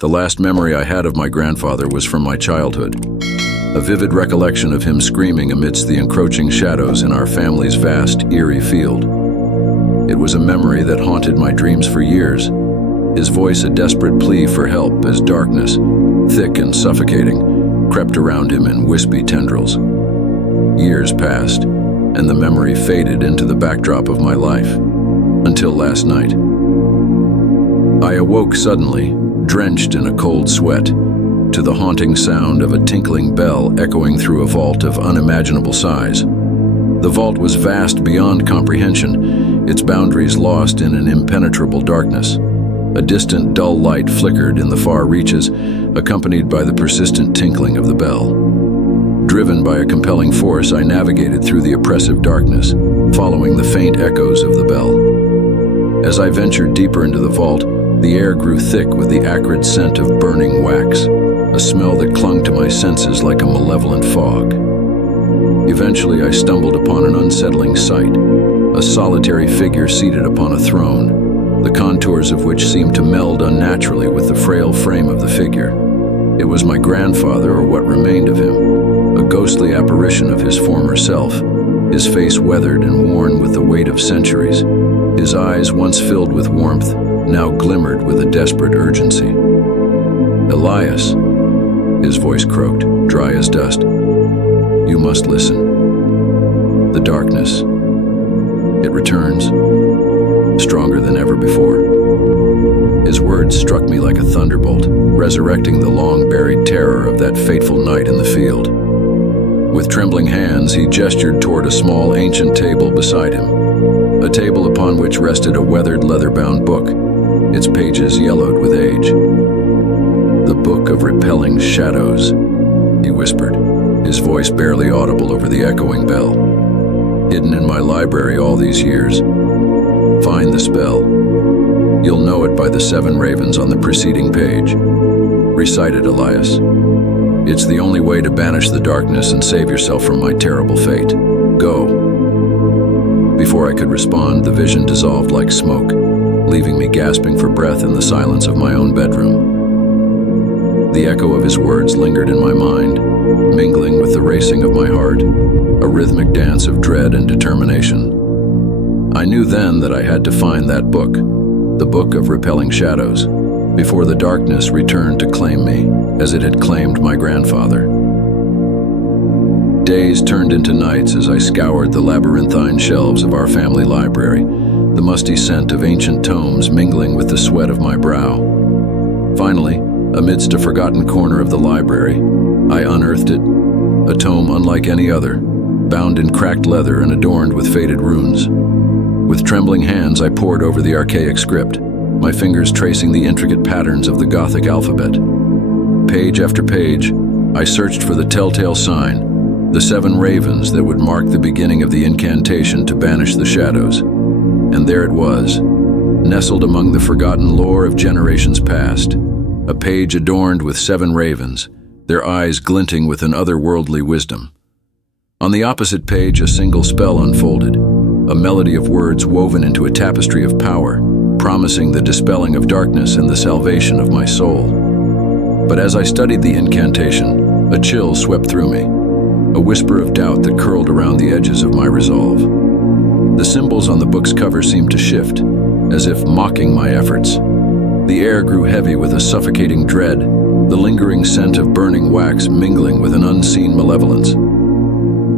The last memory I had of my grandfather was from my childhood, a vivid recollection of him screaming amidst the encroaching shadows in our family's vast, eerie field. It was a memory that haunted my dreams for years, his voice a desperate plea for help as darkness, thick and suffocating, crept around him in wispy tendrils. Years passed, and the memory faded into the backdrop of my life, until last night. I awoke suddenly, drenched in a cold sweat, to the haunting sound of a tinkling bell echoing through a vault of unimaginable size. The vault was vast beyond comprehension, its boundaries lost in an impenetrable darkness. A distant, dull light flickered in the far reaches, accompanied by the persistent tinkling of the bell. Driven by a compelling force, I navigated through the oppressive darkness, following the faint echoes of the bell. As I ventured deeper into the vault, the air grew thick with the acrid scent of burning wax, a smell that clung to my senses like a malevolent fog. Eventually, I stumbled upon an unsettling sight, a solitary figure seated upon a throne, the contours of which seemed to meld unnaturally with the frail frame of the figure. It was my grandfather, or what remained of him, a ghostly apparition of his former self, his face weathered and worn with the weight of centuries. His eyes, once filled with warmth, now glimmered with a desperate urgency. "Elias," his voice croaked, dry as dust. "You must listen. The darkness, it returns, stronger than ever before." His words struck me like a thunderbolt, resurrecting the long-buried terror of that fateful night in the field. With trembling hands, he gestured toward a small, ancient table beside him, a table upon which rested a weathered, leather-bound book, its pages yellowed with age. "The Book of Repelling Shadows," he whispered, his voice barely audible over the echoing bell. "Hidden in my library all these years. Find the spell. You'll know it by the 7 ravens on the preceding page. Recite it, Elias. It's the only way to banish the darkness and save yourself from my terrible fate. Go." Before I could respond, the vision dissolved like smoke, leaving me gasping for breath in the silence of my own bedroom. The echo of his words lingered in my mind, mingling with the racing of my heart, a rhythmic dance of dread and determination. I knew then that I had to find that book, the Book of Repelling Shadows, before the darkness returned to claim me, as it had claimed my grandfather. Days turned into nights as I scoured the labyrinthine shelves of our family library, the musty scent of ancient tomes mingling with the sweat of my brow. Finally, amidst a forgotten corner of the library, I unearthed it, a tome unlike any other, bound in cracked leather and adorned with faded runes. With trembling hands, I pored over the archaic script, my fingers tracing the intricate patterns of the Gothic alphabet. Page after page, I searched for the telltale sign, the 7 ravens that would mark the beginning of the incantation to banish the shadows. And there it was, nestled among the forgotten lore of generations past, a page adorned with 7 ravens, their eyes glinting with an otherworldly wisdom. On the opposite page, a single spell unfolded, a melody of words woven into a tapestry of power, promising the dispelling of darkness and the salvation of my soul. But as I studied the incantation, a chill swept through me, a whisper of doubt that curled around the edges of my resolve. The symbols on the book's cover seemed to shift, as if mocking my efforts. The air grew heavy with a suffocating dread, the lingering scent of burning wax mingling with an unseen malevolence.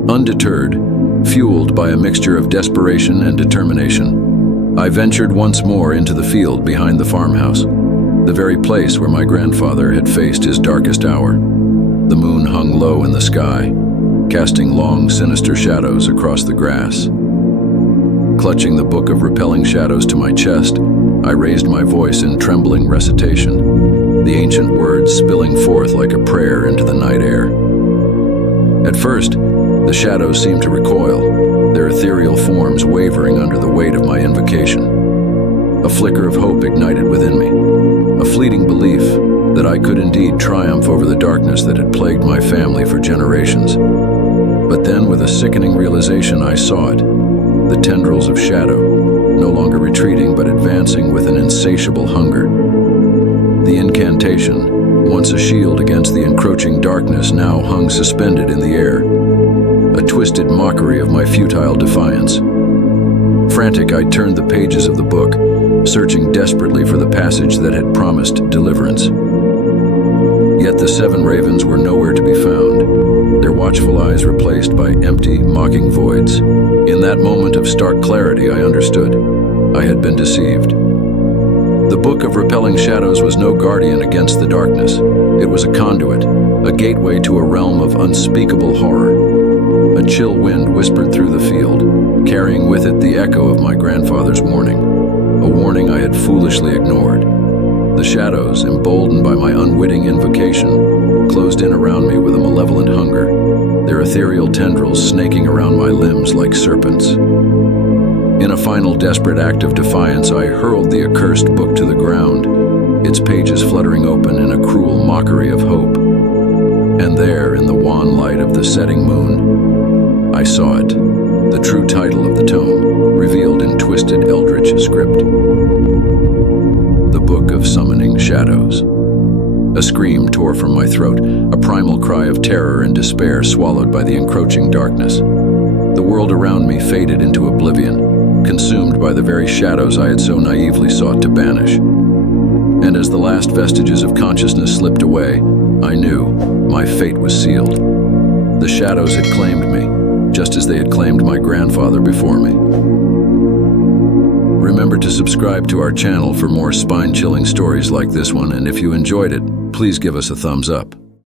Undeterred, fueled by a mixture of desperation and determination, I ventured once more into the field behind the farmhouse, the very place where my grandfather had faced his darkest hour. The moon hung low in the sky, casting long, sinister shadows across the grass. Clutching the Book of Repelling Shadows to my chest, I raised my voice in trembling recitation, the ancient words spilling forth like a prayer into the night air. At first, the shadows seemed to recoil, their ethereal forms wavering under the weight of my invocation. A flicker of hope ignited within me, a fleeting belief that I could indeed triumph over the darkness that had plagued my family for generations. But then, with a sickening realization, I saw it, the tendrils of shadow, no longer retreating but advancing with an insatiable hunger. The incantation, once a shield against the encroaching darkness, now hung suspended in the air, a twisted mockery of my futile defiance. Frantic, I turned the pages of the book, searching desperately for the passage that had promised deliverance. Yet the 7 ravens were nowhere to be found, their watchful eyes replaced by empty, mocking voids. In that moment of stark clarity, I understood. I had been deceived. The Book of Repelling Shadows was no guardian against the darkness. It was a conduit, a gateway to a realm of unspeakable horror. A chill wind whispered through the field, carrying with it the echo of my grandfather's warning, a warning I had foolishly ignored. The shadows, emboldened by my unwitting invocation, closed in around me with a malevolent hunger, their ethereal tendrils snaking around my limbs like serpents. In a final desperate act of defiance, I hurled the accursed book to the ground, its pages fluttering open in a cruel mockery of hope. And there, in the wan light of the setting moon, I saw it, the true title of the tome, revealed in twisted eldritch script. The Book of Summoning Shadows. A scream tore from my throat, a primal cry of terror and despair swallowed by the encroaching darkness. The world around me faded into oblivion, consumed by the very shadows I had so naively sought to banish. And as the last vestiges of consciousness slipped away, I knew my fate was sealed. The shadows had claimed me, just as they had claimed my grandfather before me. Remember to subscribe to our channel for more spine-chilling stories like this one, and if you enjoyed it, please give us a thumbs up.